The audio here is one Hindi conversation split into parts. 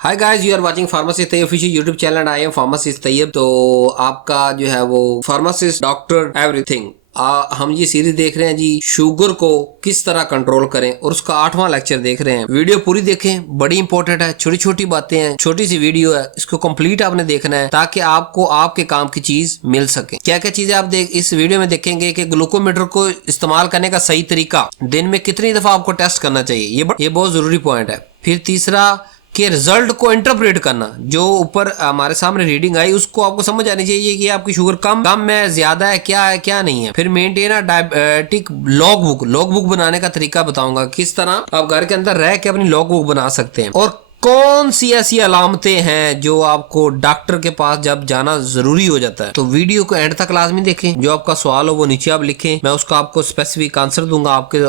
Hi guys, you are watching pharmacist Taiyab official YouTube channel and I am pharmacist Taiyab. तो आपका जो है वो फार्मासिस्ट डॉक्टर एवरीथिंग हम ये सीरीज देख रहे हैं जी, शुगर को किस तरह कंट्रोल करें, और उसका 8वां लेक्चर देख रहे हैं। वीडियो पूरी देखें, बड़ी इंपॉर्टेंट है। छोटी छोटी बातें हैं, छोटी सी वीडियो है, इसको कंप्लीट आपने देखना है ताकि आपको आपके काम की चीज मिल सके। क्या क्या चीजें आप इस वीडियो में देखेंगे कि ग्लूकोमीटर को इस्तेमाल करने का सही तरीका, दिन में कितनी दफा आपको टेस्ट करना चाहिए, ये बहुत जरूरी पॉइंट है। फिर तीसरा कि रिजल्ट को इंटरप्रेट करना, जो ऊपर हमारे सामने रीडिंग आई उसको आपको समझ आनी चाहिए कि आपकी शुगर कम है, ज्यादा है क्या नहीं है। फिर मेंटेन डायबिटिक लॉग बुक बनाने का तरीका बताऊंगा, किस तरह आप घर के अंदर रह के अपनी लॉग बुक बना सकते हैं, और कौन सी ऐसी अलामतें हैं जो आपको डॉक्टर के पास जब जाना जरूरी हो जाता है। तो वीडियो को एंड तक लाजमी देखें। जो आपका सवाल हो वो नीचे आप लिखें, मैं उसका आपको स्पेसिफिक आंसर दूंगा आपके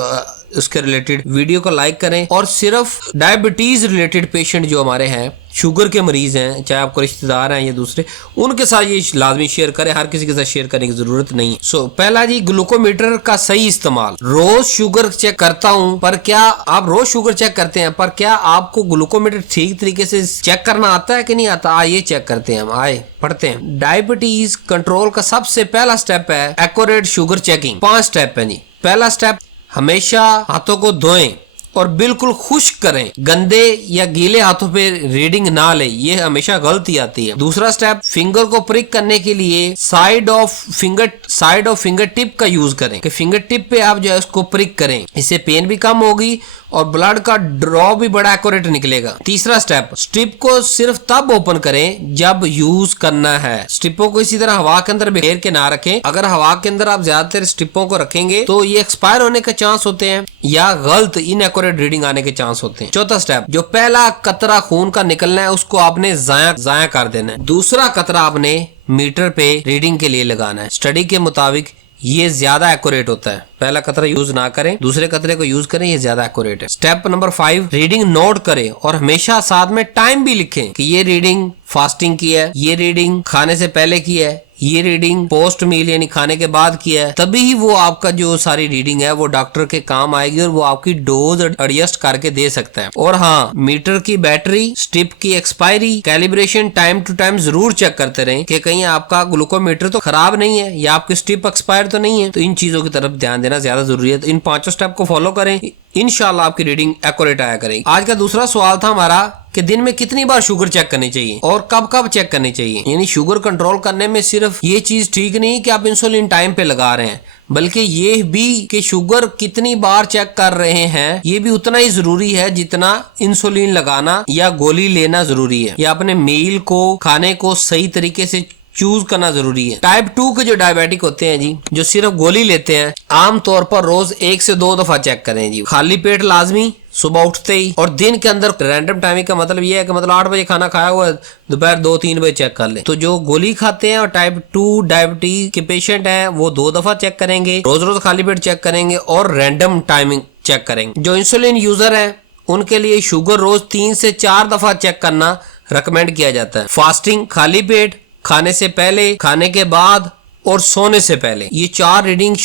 उसके रिलेटेड। वीडियो को लाइक करें, और सिर्फ डायबिटीज रिलेटेड पेशेंट जो हमारे हैं, शुगर के मरीज हैं, चाहे आपको रिश्तेदार हैं या दूसरे, उनके साथ ये लाजमी शेयर करें। हर किसी के साथ शेयर करने की जरूरत नहीं। पहला जी, ग्लूकोमीटर का सही इस्तेमाल। रोज शुगर चेक करता हूं, पर क्या आप रोज शुगर चेक करते हैं, पर क्या आपको ग्लूकोमीटर ठीक तरीके से चेक करना आता है कि नहीं आता? आइए चेक करते हैं, हम आए पढ़ते हैं। डायबिटीज कंट्रोल का सबसे पहला स्टेप है एक्यूरेट शुगर चेकिंग। 5 स्टेप है जी। पहला स्टेप, हमेशा हाथों को धोएं और बिल्कुल खुश्क करें। गंदे या गीले हाथों पे रीडिंग ना ले, ये हमेशा गलती आती है। दूसरा स्टेप, फिंगर को प्रिक करने के लिए साइड ऑफ फिंगर टिप का यूज करें, कि फिंगर टिप पे आप जो है उसको प्रिक करें। इससे पेन भी कम होगी और ब्लड का ड्रॉ भी बड़ा एक्यूरेट निकलेगा। तीसरा स्टेप, स्ट्रिप को सिर्फ तब ओपन करें जब यूज करना है। स्ट्रिपों को इसी तरह हवा के अंदर बिखेर के ना रखें। अगर हवा के अंदर आप ज्यादातर स्ट्रिपों को रखेंगे तो ये एक्सपायर होने के चांस होते हैं या गलत इनएक्यूरेट रीडिंग आने के चांस होते हैं। चौथा स्टेप, जो पहला कतरा खून का निकलना है उसको आपने जाया कर देना है। दूसरा कतरा आपने मीटर पे रीडिंग के लिए लगाना है। स्टडी के मुताबिक ये ज्यादा एक्यूरेट होता है। पहला कतरा यूज ना करें, दूसरे कतरे को यूज करें, ये ज्यादा एक्यूरेट है। स्टेप नंबर 5, रीडिंग नोट करें और हमेशा साथ में टाइम भी लिखें कि ये रीडिंग फास्टिंग की है, ये रीडिंग खाने से पहले की है, ये रीडिंग पोस्ट मील यानी खाने के बाद किया है। तभी ही वो आपका जो सारी रीडिंग है वो डॉक्टर के काम आएगी और वो आपकी डोज एडजस्ट करके दे सकता है। और हाँ, मीटर की बैटरी, स्ट्रिप की expiry, calibration time to time जरूर चेक करते रहें कि कहीं आपका ग्लूकोमीटर तो खराब नहीं है या आपकी स्ट्रिप एक्सपायर तो नहीं है। तो इन चीजों की तरफ ध्यान देना ज्यादा जरूरी है। तो इन 5 स्टेप को फॉलो करें, इंशाल्लाह आपकी रीडिंग एक्यूरेट आया करेगी। आज का दूसरा सवाल था हमारा कि दिन में कितनी बार शुगर चेक करनी चाहिए और कब कब चेक करनी चाहिए। यानी शुगर कंट्रोल करने में सिर्फ ये चीज ठीक नहीं कि आप इंसुलिन टाइम पे लगा रहे हैं, बल्कि ये भी कि शुगर कितनी बार चेक कर रहे हैं ये भी उतना ही जरूरी है जितना इंसुलिन लगाना या गोली लेना जरूरी है, या अपने मील को, खाने को सही तरीके से चूज करना जरूरी है। टाइप 2 के जो डायबिटिक होते हैं जी, जो सिर्फ गोली लेते हैं, आमतौर पर रोज 1 से 2 दफा चेक करें जी। खाली पेट लाजमी, सुबह उठते ही, और दिन के अंदर रैंडम टाइमिंग का मतलब ये है कि मतलब 8 बजे खाना खाया हुआ दोपहर 2-3 बजे चेक कर ले। तो जो गोली खाते हैं और टाइप 2 डायबिटीज के पेशेंट हैं वो 2 दफा चेक करेंगे, रोज खाली पेट चेक करेंगे और रैंडम टाइमिंग चेक करेंगे। जो इंसुलिन यूजर है उनके लिए शुगर रोज 3 से 4 दफा चेक करना रिकमेंड किया जाता है। फास्टिंग, खाली पेट, खाने से पहले, खाने के बाद और सोने से पहले, ये 4 रीडिंग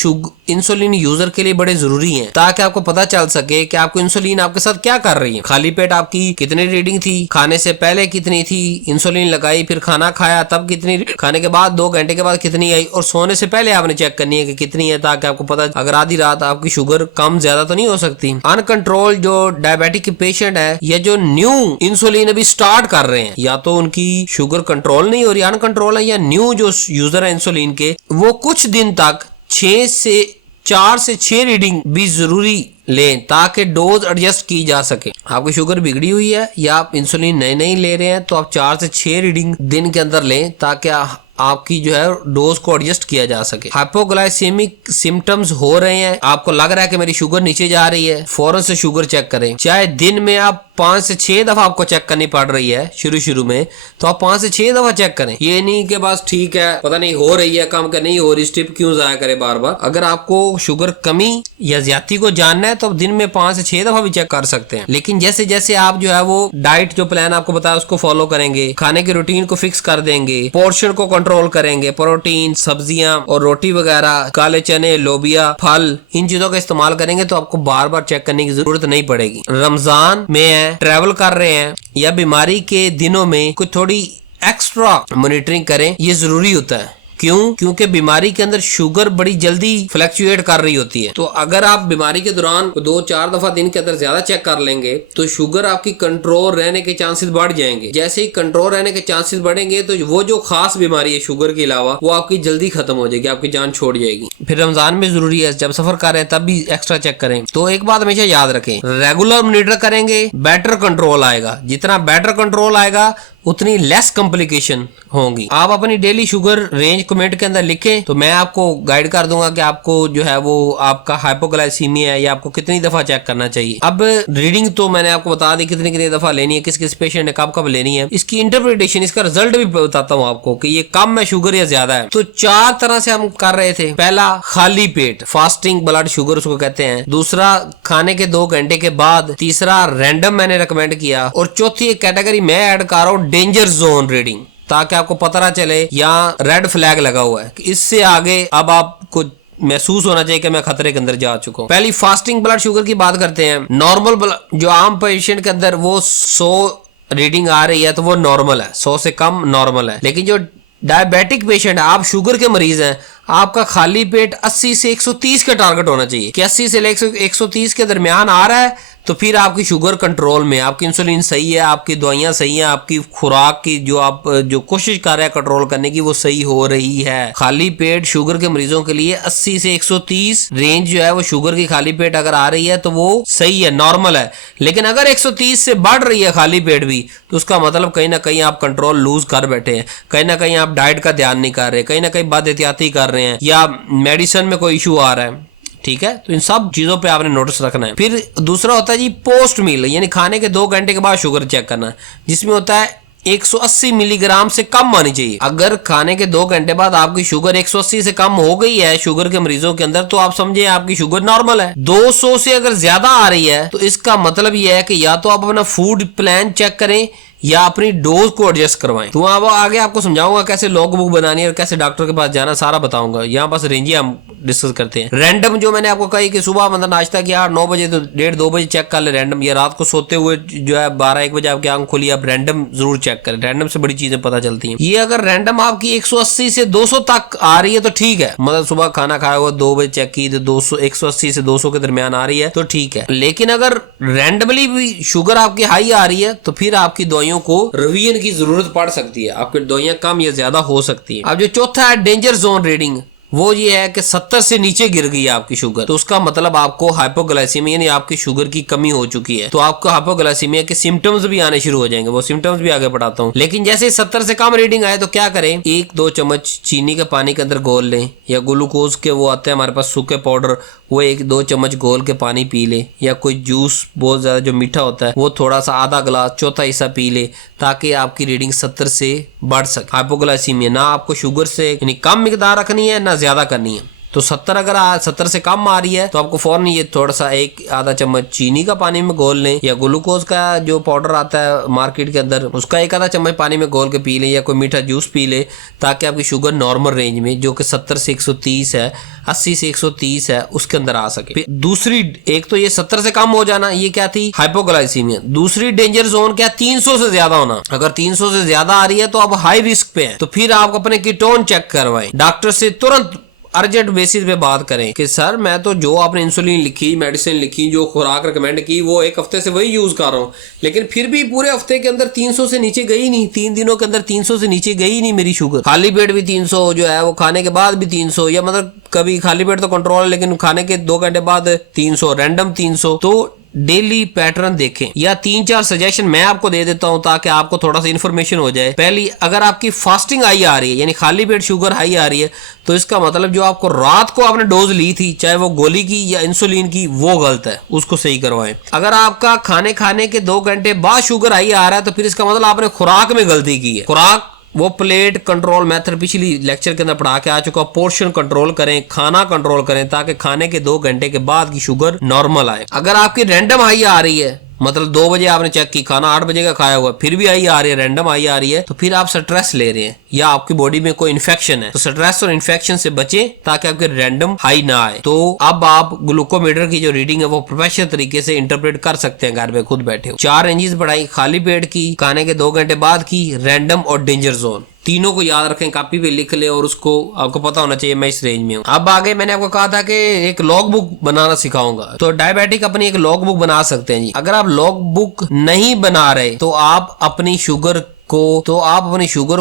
इंसुलिन यूजर के लिए बड़े जरूरी हैं, ताकि आपको पता चल सके कि आपको इंसुलिन आपके साथ क्या कर रही है। खाली पेट आपकी कितनी रीडिंग थी, खाने से पहले कितनी थी, इंसुलिन लगाई, फिर खाना खाया तब कितनी, खाने के बाद 2 घंटे के बाद कितनी आई, और सोने से पहले आपने चेक करनी है कि कितनी है, ताकि आपको पता, अगर आधी रात आपकी शुगर कम ज्यादा तो नहीं हो सकती। अनकंट्रोल जो डायबिटिक के पेशेंट है या जो न्यू इंसुलिन अभी स्टार्ट कर रहे हैं, या तो उनकी शुगर कंट्रोल नहीं हो रही, अनकंट्रोल है, या न्यू जो यूजर है इंसुलिन के, वो कुछ दिन तक 4 से 6 रीडिंग भी जरूरी लें ताकि डोज एडजस्ट की जा सके। आपकी शुगर बिगड़ी हुई है या आप इंसुलिन नहीं ले रहे हैं तो आप 4 से 6 रीडिंग दिन के अंदर लें ताकि आपकी जो है डोज को एडजस्ट किया जा सके। हाइपोग्लाइसेमिक सिम्टम्स हो रहे हैं, आपको लग रहा है कि मेरी शुगर नीचे जा रही है, फौरन से शुगर चेक करें। चाहे दिन में आप 5 से 6 दफा आपको चेक करनी पड़ रही है शुरू में, तो आप 5 से 6 दफा चेक करें। ये नहीं कि बस ठीक है, पता नहीं हो रही है कम, नहीं हो रही, स्ट्रिप क्यों जाया करे बार बार। अगर आपको शुगर कमी या ज्यादती को जानना है तो दिन में 5 से 6 दफा भी चेक कर सकते हैं। लेकिन जैसे जैसे आप जो है वो डाइट जो प्लान आपको बताया उसको फॉलो करेंगे, खाने के रूटीन को फिक्स कर देंगे, पोर्शन को कंट्रोल करेंगे, प्रोटीन, सब्जियां और रोटी वगैरह, काले चने, लोबिया, फल, इन चीजों का इस्तेमाल करेंगे तो आपको बार बार चेक करने की जरूरत नहीं पड़ेगी। रमजान में है, ट्रैवल कर रहे हैं या बीमारी के दिनों में कोई थोड़ी एक्स्ट्रा मॉनिटरिंग करें, ये जरूरी होता है। क्यों? क्योंकि बीमारी के अंदर शुगर बड़ी जल्दी फ्लक्चुएट कर रही होती है। तो अगर आप बीमारी के दौरान 2-4 दफा दिन के अंदर ज्यादा चेक कर लेंगे तो शुगर आपकी कंट्रोल रहने के चांसेस बढ़ जाएंगे। जैसे ही कंट्रोल रहने के चांसेस बढ़ेंगे तो वो जो खास बीमारी है शुगर के अलावा वो आपकी जल्दी खत्म हो जाएगी, आपकी जान छोड़ जाएगी। फिर रमजान में जरूरी है जब सफर कर रहे हैं तब भी एक्स्ट्रा चेक करें। तो एक बात हमेशा याद रखें, रेगुलर मॉनिटर करेंगे बेटर कंट्रोल आएगा। जितना बेटर कंट्रोल आएगा उतनी लेस कॉम्प्लिकेशन होंगी। आप अपनी डेली शुगर रेंज कमेंट के अंदर लिखें तो मैं आपको गाइड कर दूंगा कि आपको जो है वो आपका हाइपोग्लाइसीमिया है या आपको कितनी दफा चेक करना चाहिए। अब रीडिंग तो मैंने आपको बता दी कितनी कितनी दफा लेनी है, किस किस पेशेंट ने कब कब लेनी है। इसकी इंटरप्रिटेशन, इसका रिजल्ट भी बताता हूँ आपको कि ये कम है शुगर या ज्यादा है। तो 4 तरह से हम कर रहे थे। पहला, खाली पेट, फास्टिंग ब्लड शुगर उसको कहते हैं। दूसरा, खाने के 2 घंटे के बाद। तीसरा, रैंडम मैंने रिकमेंड किया। और चौथी एक कैटेगरी मैं ऐड कर रहा हूँ, डेंजर जोन रीडिंग, ताकि आपको पता ना चले यहाँ रेड फ्लैग लगा हुआ है। इससे आगे अब आपको महसूस होना चाहिए कि मैं खतरे के अंदर जा चुका हूँ। पहली फास्टिंग ब्लड शुगर की बात करते हैं। नॉर्मल ब्लड जो आम पेशेंट के अंदर वो 100 रीडिंग आ रही है तो वो नॉर्मल है, 100 से कम नॉर्मल है। लेकिन जो डायबिटिक पेशेंट है, आप शुगर के मरीज हैं, आपका खाली पेट 80 से 130 का टारगेट होना चाहिए कि 80 से 130 के दरमियान आ रहा है तो फिर आपकी शुगर कंट्रोल में, आपकी इंसुलिन सही है, आपकी दवाइयां सही हैं, आपकी खुराक की जो आप जो कोशिश कर रहे हैं कंट्रोल करने की वो सही हो रही है। खाली पेट शुगर के मरीजों के लिए 80 से 130 रेंज जो है वो शुगर की खाली पेट अगर आ रही है तो वो सही है, नॉर्मल है। लेकिन अगर 130 से बढ़ रही है खाली पेट भी तो उसका मतलब कहीं ना कहीं आप कंट्रोल लूज कर बैठे हैं, कहीं ना कहीं आप डाइट का ध्यान नहीं कर रहे, कहीं ना कहीं बद एहतियाती कर रहे हैं या मेडिसिन में कोई इशू आ रहा है। ठीक है, तो इन सब चीजों पे आपने नोटिस रखना है। फिर दूसरा होता है जी पोस्ट मील, यानी खाने के 2 घंटे के बाद शुगर चेक करना है, जिसमें होता है 180 मिलीग्राम से कम आनी चाहिए। अगर खाने के 2 घंटे बाद आपकी शुगर 180 से कम हो गई है शुगर के मरीजों के अंदर तो आप समझे आपकी शुगर नॉर्मल है। 200 से अगर ज्यादा आ रही है तो इसका मतलब यह है कि या तो आप अपना फूड प्लान चेक करें या अपनी डोज को एडजस्ट करवाएं। तो अब आगे आपको समझाऊंगा कैसे लॉग बुक बनानी है और कैसे डॉक्टर के पास जाना, सारा बताऊंगा। यहाँ बस रेंज हम डिस्कस करते हैं। रैंडम जो मैंने आपको कही कि सुबह मतलब नाश्ता किया 9 बजे तो 1:30-2 बजे चेक कर ले रैंडम, या रात को सोते हुए जो है 12-1 बजे आपकी आंख खुली, आप रैंडम जरूर चेक करें। रैंडम से बड़ी चीजें पता चलती हैं। ये अगर रैंडम आपकी 180 से 200 तक आ रही है तो ठीक है, मतलब सुबह खाना खाया हुआ 2 बजे चेक की तो 180 से 200 के दरमियान आ रही है तो ठीक है। लेकिन अगर रैंडमली भी शुगर आपकी हाई आ रही है तो फिर आपकी दवाइयों को रिवीजन की जरूरत पड़ सकती है, आपकी दवाइयां कम या ज्यादा हो सकती है। अब जो चौथा है डेंजर जोन रीडिंग, वो ये है कि 70 से नीचे गिर गई है आपकी शुगर, तो उसका मतलब आपको हाइपोग्लाइसीमिया यानी आपकी शुगर की कमी हो चुकी है। तो आपको हाइपोग्लाइसीमिया के सिम्टम्स भी आने शुरू हो जाएंगे, वो सिम्टम्स भी आगे बढ़ाता हूँ। लेकिन जैसे 70 से कम रीडिंग आए तो क्या करें, 1-2 चम्मच चीनी के पानी के अंदर घोल लें, या ग्लूकोज के वो आते हैं हमारे पास सूखे पाउडर, वो 1-2 चम्मच घोल के पानी पी ले, या कोई जूस बहुत ज्यादा जो मीठा होता है वो थोड़ा सा आधा गिलास चौथा हिस्सा पी ले, ताकि आपकी रीडिंग 70 से बढ़ सके। हाइपोग्लाइसीमिया ना आपको शुगर से यानी कम मिकदार रखनी है ना ज्यादा करनी है। तो 70 से कम आ रही है तो आपको फौरन ये थोड़ा सा 1-आधा चम्मच चीनी का पानी में घोल लें, या ग्लूकोज का जो पाउडर आता है मार्केट के अंदर उसका 1-आधा चम्मच पानी में घोल के पी लें, या कोई मीठा जूस पी ले, ताकि आपकी शुगर नॉर्मल रेंज में जो कि 70 से 130 है, 80 से 130 है, उसके अंदर आ सके। दूसरी, एक तो ये 70 से कम हो जाना, ये क्या थी, हाइपोग्लाइसीमिया। दूसरी डेंजर जोन क्या, 300 से ज्यादा होना। अगर 300 से ज्यादा आ रही है तो आप हाई रिस्क पे हैं, तो फिर आप अपने कीटोन चेक करवाएं। डॉक्टर से तुरंत अर्जेंट बेसिस पे बात करें कि सर मैं तो जो आपने इंसुलिन लिखी, मेडिसिन लिखी, जो खुराक रिकमेंड की, वो 1 हफ्ते से वही यूज कर रहा हूँ, लेकिन फिर भी पूरे हफ्ते के अंदर 300 से नीचे गई नहीं, 3 दिनों के अंदर 300 से नीचे गई नहीं मेरी शुगर। खाली पेट भी 300 जो है वो खाने के बाद भी 300, या मतलब कभी खाली पेट तो कंट्रोल है लेकिन खाने के 2 घंटे बाद 300, रैंडम 300। तो डेली पैटर्न देखें, या 3-4 सजेशन मैं आपको दे देता हूं ताकि आपको थोड़ा सा इन्फॉर्मेशन हो जाए। पहली, अगर आपकी फास्टिंग हाई आ रही है यानी खाली पेट शुगर हाई आ रही है तो इसका मतलब जो आपको रात को आपने डोज ली थी, चाहे वो गोली की या इंसुलिन की, वो गलत है, उसको सही करवाएं। अगर आपका खाने के 2 घंटे बाद शुगर हाई आ रहा है तो फिर इसका मतलब आपने खुराक में गलती की है। खुराक वो प्लेट कंट्रोल मेथड पिछली लेक्चर के अंदर पढ़ा के आ चुका, पोर्शन कंट्रोल करें, खाना कंट्रोल करें, ताकि खाने के 2 घंटे के बाद की शुगर नॉर्मल आए। अगर आपकी रैंडम हाई आ रही है मतलब 2 बजे आपने चेक की, खाना 8 बजे का खाया हुआ, फिर भी आई आ रही है, रैंडम आई आ रही है, तो फिर आप स्ट्रेस ले रहे हैं या आपकी बॉडी में कोई इन्फेक्शन है। तो स्ट्रेस और इन्फेक्शन से बचें ताकि आपके रैंडम हाई ना आए। तो अब आप ग्लूकोमीटर की जो रीडिंग है वो प्रोफेशनल तरीके से इंटरप्रेट कर सकते हैं घर में खुद बैठे हो। 4 रेंजेस बढ़ाई, खाली पेट की, खाने के 2 घंटे बाद की, रैंडम और डेंजर जोन, तीनों को याद रखें, कॉपी पे लिख ले और उसको आपको पता होना चाहिए मैं इस रेंज में हूँ। अब आगे मैंने आपको कहा था कि एक लॉग बुक बनाना सिखाऊंगा, तो डायबिटिक अपनी एक लॉग बुक बना सकते हैं जी। अगर आप लॉग बुक नहीं बना रहे तो आप अपनी शुगर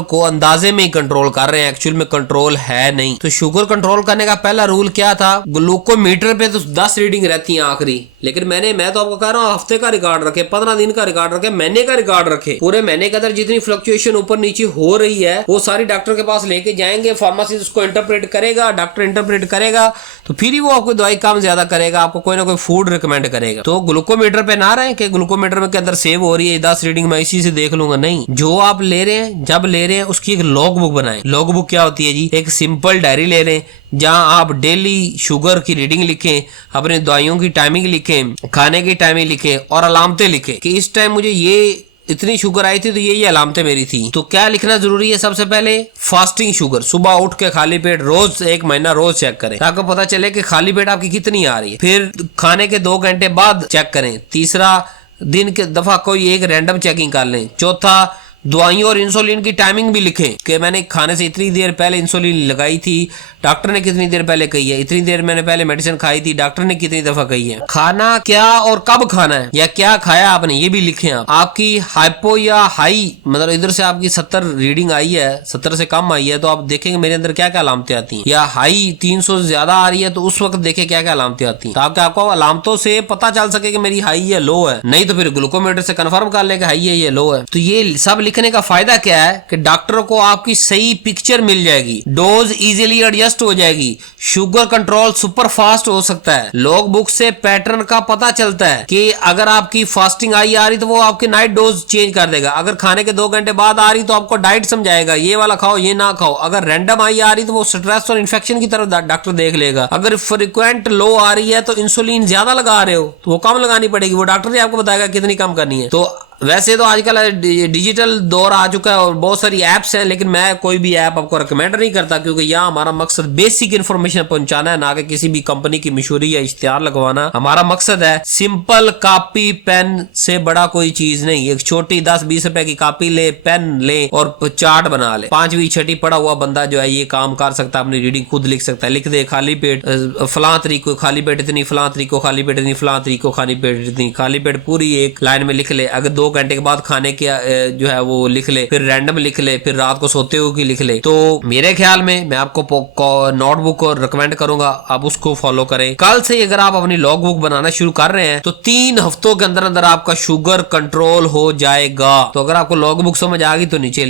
को अंदाजे में ही कंट्रोल कर रहे हैं, एक्चुअल में कंट्रोल है नहीं। तो शुगर कंट्रोल करने का पहला रूल क्या था, ग्लूकोमीटर पे तो 10 रीडिंग रहती है आखिरी, लेकिन मैं तो आपको कह रहा हूँ हफ्ते का रिकॉर्ड रखे, 15 दिन का रिकॉर्ड रखे, महीने का रिकॉर्ड रखे। पूरे महीने के अंदर जितनी फ्लक्चुएशन ऊपर नीचे हो रही है वो सारी डॉक्टर के पास लेके जाएंगे, फार्मासिस्ट उसको इंटरप्रेट करेगा, डॉक्टर इंटरप्रेट करेगा, तो फिर ही वो आपको दवाई काम ज्यादा करेगा, आपको कोई ना कोई फूड रिकमेंड करेगा। तो ग्लूकोमीटर पे ना रहे कि ग्लूकोमीटर के अंदर सेव हो रही है 10 रीडिंग मैं इसी से देख लूंगा, नहीं। जो आप ले रहे हैं, जब ले रहे हैं उसकी एक लॉग बुक बनाएं। लॉग बुक क्या होती है जी, एक सिंपल डायरी ले रहे हैं जहां आप डेली शुगर की रीडिंग लिखें, अपने दवाइयों की टाइमिंग लिखें, खाने की टाइमिंग लिखें और अलामतें लिखें कि इस टाइम मुझे ये इतनी शुगर आई थी तो ये अलामतें मेरी थी। तो क्या लिखना जरूरी है, सबसे पहले फास्टिंग शुगर, सुबह उठ के खाली पेट रोज 1 महीना रोज चेक करें ताकि पता चले कि खाली पेट आपकी कितनी आ रही है। फिर खाने के 2 घंटे बाद चेक करें। तीसरा, दिन के दफा कोई एक रैंडम चेकिंग कर लें। चौथा, दवाइयों और इंसुलिन की टाइमिंग भी लिखें कि मैंने खाने से इतनी देर पहले इंसुलिन लगाई थी, डॉक्टर ने कितनी देर पहले कही है, इतनी देर मैंने पहले मेडिसिन खाई थी, डॉक्टर ने कितनी दफा कही है। खाना क्या और कब खाना है या क्या खाया आपने ये भी लिखें। आपकी हाइपो या हाई, मतलब इधर से आपकी 70 रीडिंग आई है, 70 से कम आई है, तो आप देखेंगे मेरे अंदर क्या क्या अलामतें आती हैं। या हाई 300 से ज्यादा आ रही है तो उस वक्त देखें क्या क्या अलामतें आती हैं, ताकि आपको अलामतों से पता चल सके कि मेरी हाई या लो है। नहीं तो फिर ग्लूकोमीटर से कंफर्म कर ले कि हाई है या लो है। तो ये सब लिखने का फायदा क्या है कि डॉक्टर को आपकी सही पिक्चर मिल जाएगी, डोज इजीली एडजस्ट हो जाएगी, शुगर कंट्रोल सुपर फास्ट हो सकता है। लॉग बुक से पैटर्न का पता चलता है कि अगर आपकी फास्टिंग आई आ रही तो वो आपकी नाइट डोज चेंज कर देगा, अगर खाने के 2 घंटे बाद आ रही तो आपको डाइट समझाएगा, ये वाला खाओ ये ना खाओ। अगर रैंडम आई आ रही तो वो स्ट्रेस और इन्फेक्शन की तरफ डॉक्टर देख लेगा। अगर फ्रीक्वेंट लो आ रही है तो इंसुलिन ज्यादा लगा रहे हो तो वो कम लगानी पड़ेगी, वो डॉक्टर ही आपको बताएगा कितनी कम करनी है। तो वैसे तो आजकल डिजिटल दौर आ चुका है और बहुत सारी ऐप्स हैं, लेकिन मैं कोई भी ऐप आपको रिकमेंड नहीं करता क्योंकि यहाँ हमारा मकसद बेसिक इन्फॉर्मेशन पहुंचाना है, ना कि किसी भी कंपनी की मशहूरी या इश्तिहार लगवाना। हमारा मकसद है सिंपल कॉपी पेन से बड़ा कोई चीज नहीं। एक छोटी 10-20 रुपए की कॉपी ले, पेन ले और चार्ट बना ले। 5वीं 6वीं पढ़ा हुआ बंदा जो है ये काम कर सकता है, अपनी रीडिंग खुद लिख सकता है। लिख दे खाली पेट फलां तरीक को खाली पेट इतनी, फलां तरीक को खाली पेट इतनी, फलां तरीक को खाली पेट इतनी, खाली पेट पूरी एक लाइन में लिख ले। अगर 2 घंटे के बाद खाने के जो है वो लिख ले, फिर रैंडम लिख ले, फिर रात को सोते हुए की लिख ले। तो मेरे ख्याल में मैं आपको नोटबुक और रिकमेंड करूंगा, आप उसको फॉलो करें। कल से अगर आप अपनी लॉग बुक बनाना शुरू कर रहे हैं तो 3 हफ्तों के अंदर अंदर आपका शुगर कंट्रोल हो जाएगा। तो अगर आपको लॉग बुक समझ आ गई तो नीचे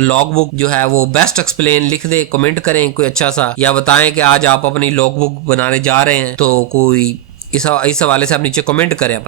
लॉग बुक जो है वो बेस्ट एक्सप्लेन लिख दे, कमेंट करें कोई अच्छा सा, या बताएं कि आज आप अपनी लॉग बुक बनाने जा रहे हैं, तो कोई इस हवाले से आप नीचे कमेंट करें।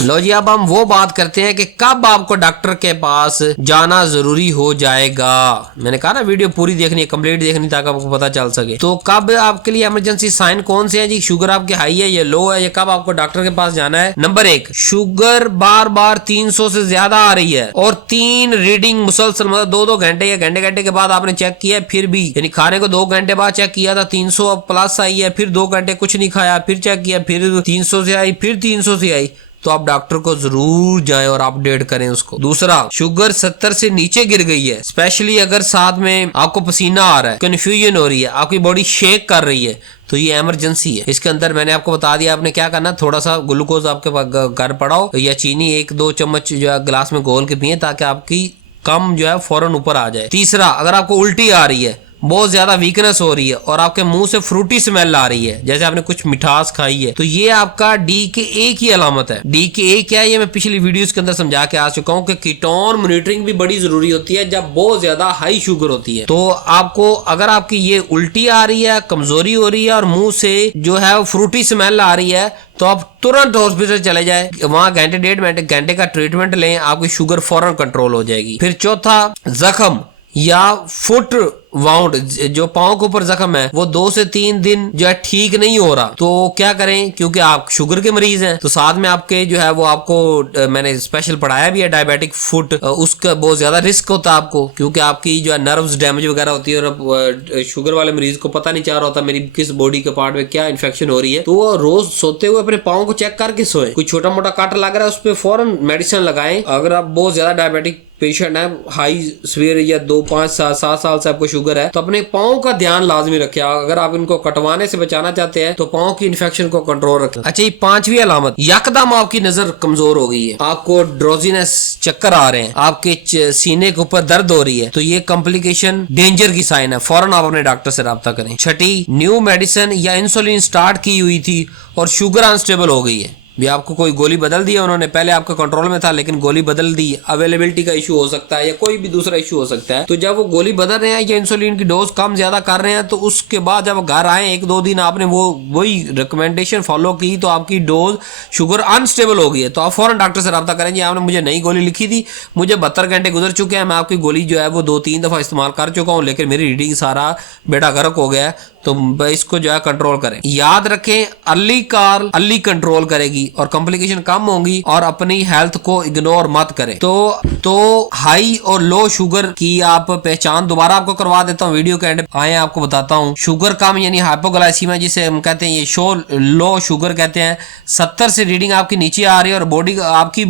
लो जी, अब हम वो बात करते हैं कि कब आपको डॉक्टर के पास जाना जरूरी हो जाएगा। मैंने कहा ना वीडियो पूरी देखनी है, कंप्लीट देखनी ताकि आपको पता चल सके। तो कब आपके लिए इमरजेंसी साइन कौन से हैं जी, शुगर आपकी हाई है या लो है, या कब आपको डॉक्टर के पास जाना है। नंबर 1, शुगर बार बार 300 से ज्यादा आ रही है और 3 रीडिंग मुसलसल, मतलब 2-2 घंटे या घंटे के बाद आपने चेक किया फिर भी, यानी खाने को 2 घंटे बाद चेक किया था 300 प्लस आई है, फिर 2 घंटे कुछ नहीं खाया, फिर चेक किया फिर 300 से आई, फिर 300 से आई, तो आप डॉक्टर को जरूर जाएं और अपडेट करें उसको। दूसरा, शुगर 70 से नीचे गिर गई है, स्पेशली अगर साथ में आपको पसीना आ रहा है, कंफ्यूजन हो रही है, आपकी बॉडी शेक कर रही है, तो ये इमरजेंसी है। इसके अंदर मैंने आपको बता दिया आपने क्या करना, थोड़ा सा ग्लूकोज आपके घर पड़ाओ या चीनी 1-2 चम्मच जो है गिलास में घोल के पिए ताकि आपकी कम जो है फौरन ऊपर आ जाए। तीसरा, अगर आपको उल्टी आ रही है, बहुत ज्यादा वीकनेस हो रही है और आपके मुंह से फ्रूटी स्मेल आ रही है, जैसे आपने कुछ मिठास खाई है, तो ये आपका DKA की अलामत है। DKA क्या है ये मैं पिछली वीडियोस के अंदर समझा के आ चुका हूँ कि कीटोन मॉनिटरिंग भी बड़ी जरूरी होती है जब बहुत ज्यादा हाई शुगर होती है। तो आपको अगर आपकी ये उल्टी आ रही है, कमजोरी हो रही है और मुंह से जो है फ्रूटी स्मेल आ रही है, तो आप तुरंत हॉस्पिटल चले जाए, वहां घंटे 1.5 घंटे का ट्रीटमेंट लें, आपकी शुगर फौरन कंट्रोल हो जाएगी। फिर चौथा, जख्म या फुट वाउंड, जो पाँव के ऊपर जख्म है, वो 2 से 3 दिन जो है ठीक नहीं हो रहा, तो क्या करें? क्योंकि आप शुगर के मरीज हैं, तो साथ में आपके जो है वो आपको मैंने स्पेशल पढ़ाया भी है डायबिटिक फुट, उसका बहुत ज्यादा रिस्क होता है आपको, क्योंकि आपकी जो है नर्व्स डैमेज वगैरह होती है, और शुगर वाले मरीज को पता नहीं चल रहा होता मेरी किस बॉडी के पार्ट में क्या इन्फेक्शन हो रही है, तो वो रोज सोते हुए अपने पाँव को चेक करके सोए। कोई छोटा मोटा कांटा लग रहा है उस पर फौरन मेडिसिन लगाएं। अगर आप बहुत ज्यादा डायबिटिक पेशेंट है, हाई स्वीयर या 2, 5, 7 साल से आपको शुगर है, तो अपने पाँव का ध्यान लाजमी रखें। अगर आप इनको कटवाने से बचाना चाहते हैं तो पाँव की इन्फेक्शन को कंट्रोल रखें। अच्छा, ये 5वीं अलामत, यकदम आपकी नजर कमजोर हो गई है, आपको ड्रोजीनेस, चक्कर आ रहे हैं, आपके सीने के ऊपर दर्द हो रही है, तो ये कॉम्प्लिकेशन डेंजर की साइन है, फौरन आप अपने डॉक्टर से राब्ता करें। छठी, न्यू मेडिसिन या इंसुलिन स्टार्ट की हुई थी और शुगर अनस्टेबल हो गई है, भी आपको कोई गोली बदल दी है उन्होंने, पहले आपका कंट्रोल में था लेकिन गोली बदल दी, अवेलेबिलिटी का इशू हो सकता है या कोई भी दूसरा इशू हो सकता है, तो जब वो गोली बदल रहे हैं या इंसुलिन की डोज कम ज्यादा कर रहे हैं, तो उसके बाद जब घर आए 1-2 दिन आपने वही रिकमेंडेशन फॉलो की, तो आपकी डोज शुगर अनस्टेबल हो गई है, तो आप फौरन डॉक्टर से रब्ता करें। आपने मुझे नई गोली लिखी थी, मुझे 72 घंटे गुजर चुके हैं, मैं आपकी गोली जो है वो 2-3 दफा इस्तेमाल कर चुका हूँ, लेकिन मेरी रीडिंग सारा बेड़ा गर्क हो गया है, तो इसको जो है कंट्रोल करें। याद रखें, अर्ली कॉल अर्ली कंट्रोल करेगी और कॉम्प्लिकेशन कम होंगी, और अपनी हेल्थ को इग्नोर मत करें। तो हाई और लो शुगर की आप पहचान दोबारा आपको करवा देता हूँ, वीडियो के एंड आए आपको बताता हूँ। शुगर कम यानी हाइपोग्लाइसीमिया जिसे हम कहते हैं, ये लो शुगर कहते हैं, 70 से रीडिंग आपकी नीचे आ रही है और बॉडी आपकी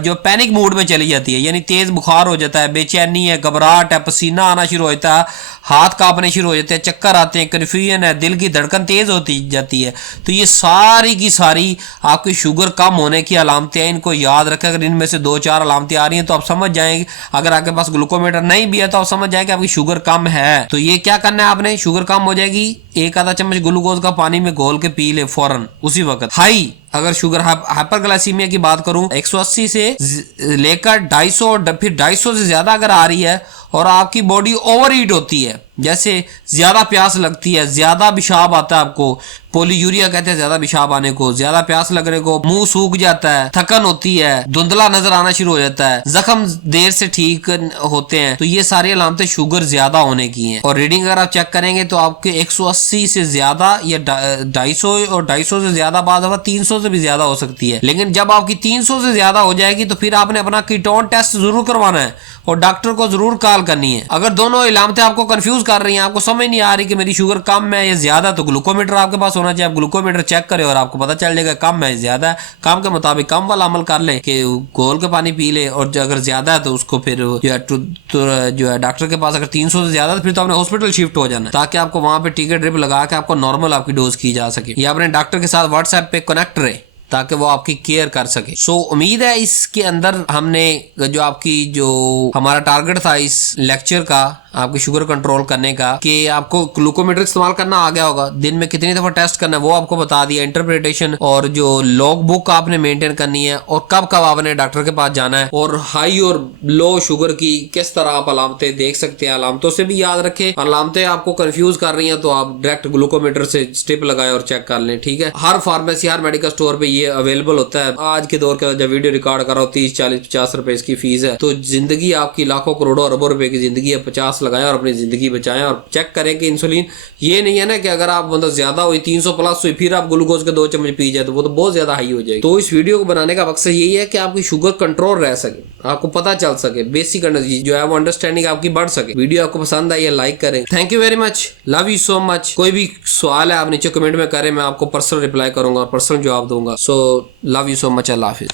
जो पैनिक मूड में चली जाती है, यानी तेज बुखार हो जाता है, बेचैनी है, घबराहट है, पसीना आना शुरू होता है, हाथ कांपने शुरू हो जाते हैं, चक्कर आते हैं, कन्फ्यूजन है, दिल की धड़कन तेज होती जाती है, तो ये सारी की सारी आपकी शुगर कम होने की अलामतें हैं। इनको याद रखें, अगर इनमें से 2-4 अलामतें आ रही हैं तो आप समझ जाएंगे, अगर आपके पास ग्लूकोमीटर नहीं भी है तो आप समझ जाएंगे आपकी शुगर कम है। तो ये क्या करना है आपने, शुगर कम हो जाएगी, 1 आधा चम्मच ग्लूकोज का पानी में घोल के पी ले फौरन उसी वक्त। हाई अगर शुगर हाइपरग्लाइसीमिया की बात करूं, 180 से लेकर 250, फिर 250 से ज्यादा अगर आ रही है और आपकी बॉडी ओवर हीट होती है, जैसे ज्यादा प्यास लगती है, ज्यादा पेशाब आता है, आपको पोलीयूरिया कहते हैं ज्यादा पेशाब आने को, ज्यादा प्यास लगने को, मुंह सूख जाता है, थकन होती है, धुंधला नजर आना शुरू हो जाता है, जख्म देर से ठीक होते हैं, तो ये सारी अलामतें शुगर ज्यादा होने की हैं। और रीडिंग अगर आप चेक करेंगे तो आपके 180 से ज्यादा या 250 और 250 से ज्यादा, बाद 300 से भी ज्यादा हो सकती है। लेकिन जब आपकी 300 से ज्यादा हो जाएगी तो फिर आपने अपना कीटोन टेस्ट जरूर करवाना है और डॉक्टर को जरूर कॉल करनी है। अगर दोनों अलामतें आपको कंफ्यूज कर रही हैं, आपको समझ नहीं आ रही कि मेरी शुगर कम है या ज्यादा, तो ग्लूकोमीटर आपके पास होना चाहिए। आप ग्लूकोमीटर चेक करें और आपको पता चल जाएगा कम है ज्यादा है, कम के मुताबिक कम वाला अमल कर ले कि घोल के पानी पी ले, और अगर ज्यादा है तो उसको फिर जो है डॉक्टर के पास, अगर 300 से ज्यादा तो फिर तो आपने हॉस्पिटल शिफ्ट हो जाना, ताकि आपको वहां पे टिकट ड्रिप लगा के आपको नॉर्मल आपकी डोज की जा सके, या अपने डॉक्टर के साथ व्हाट्सएप पे कनेक्ट रहे ताकि वो आपकी केयर कर सके। सो उम्मीद है इसके अंदर हमने जो आपकी जो हमारा टारगेट था इस लेक्चर का, आपकी शुगर कंट्रोल करने का, कि आपको ग्लूकोमीटर इस्तेमाल करना आ गया होगा, दिन में कितनी दफा टेस्ट करना है वो आपको बता दिया, इंटरप्रिटेशन और जो लॉग बुक आपने मेंटेन करनी है, और कब कब आपने डॉक्टर के पास जाना है, और हाई और लो शुगर की किस तरह आप अलामतें देख सकते हैं। अलामतों से भी याद रखें, अलामतें आपको कंफ्यूज कर रही हैं तो आप डायरेक्ट ग्लूकोमीटर से स्ट्रिप लगाएं और चेक कर लें, ठीक है। हर फार्मेसी, हर मेडिकल स्टोर पे ये अवेलेबल होता है। आज के दौर के जब वीडियो रिकॉर्ड कर रहा हो 30, 40, 50 रुपए इसकी फीस है, तो जिंदगी आपकी लाखों करोड़ों अरबों रुपए की जिंदगी है, 50 लगाएं और अपनी जिंदगी बचाएं। और चेक करें कि इंसुलिन, ये नहीं है ना कि अगर आप मतलब ज्यादा हुई 300 प्लस हुई फिर आप ग्लूकोज के 2 चम्मच पी जाए तो वो तो बहुत ज्यादा हाई हो जाएगी। तो इस वीडियो को बनाने का मकसद यही है कि आपकी शुगर कंट्रोल रह सके, आपको पता चल सके, बेसिक जो है वो अंडरस्टैंडिंग आपकी बढ़ सके। वीडियो आपको पसंद आई है लाइक करें। Thank you very much, love you so much. कोई भी सवाल है आप नीचे कमेंट में करें, मैं आपको पर्सनल रिप्लाई करूंगा और पर्सनल जवाब दूंगा। So love you so much, Allah Hafiz.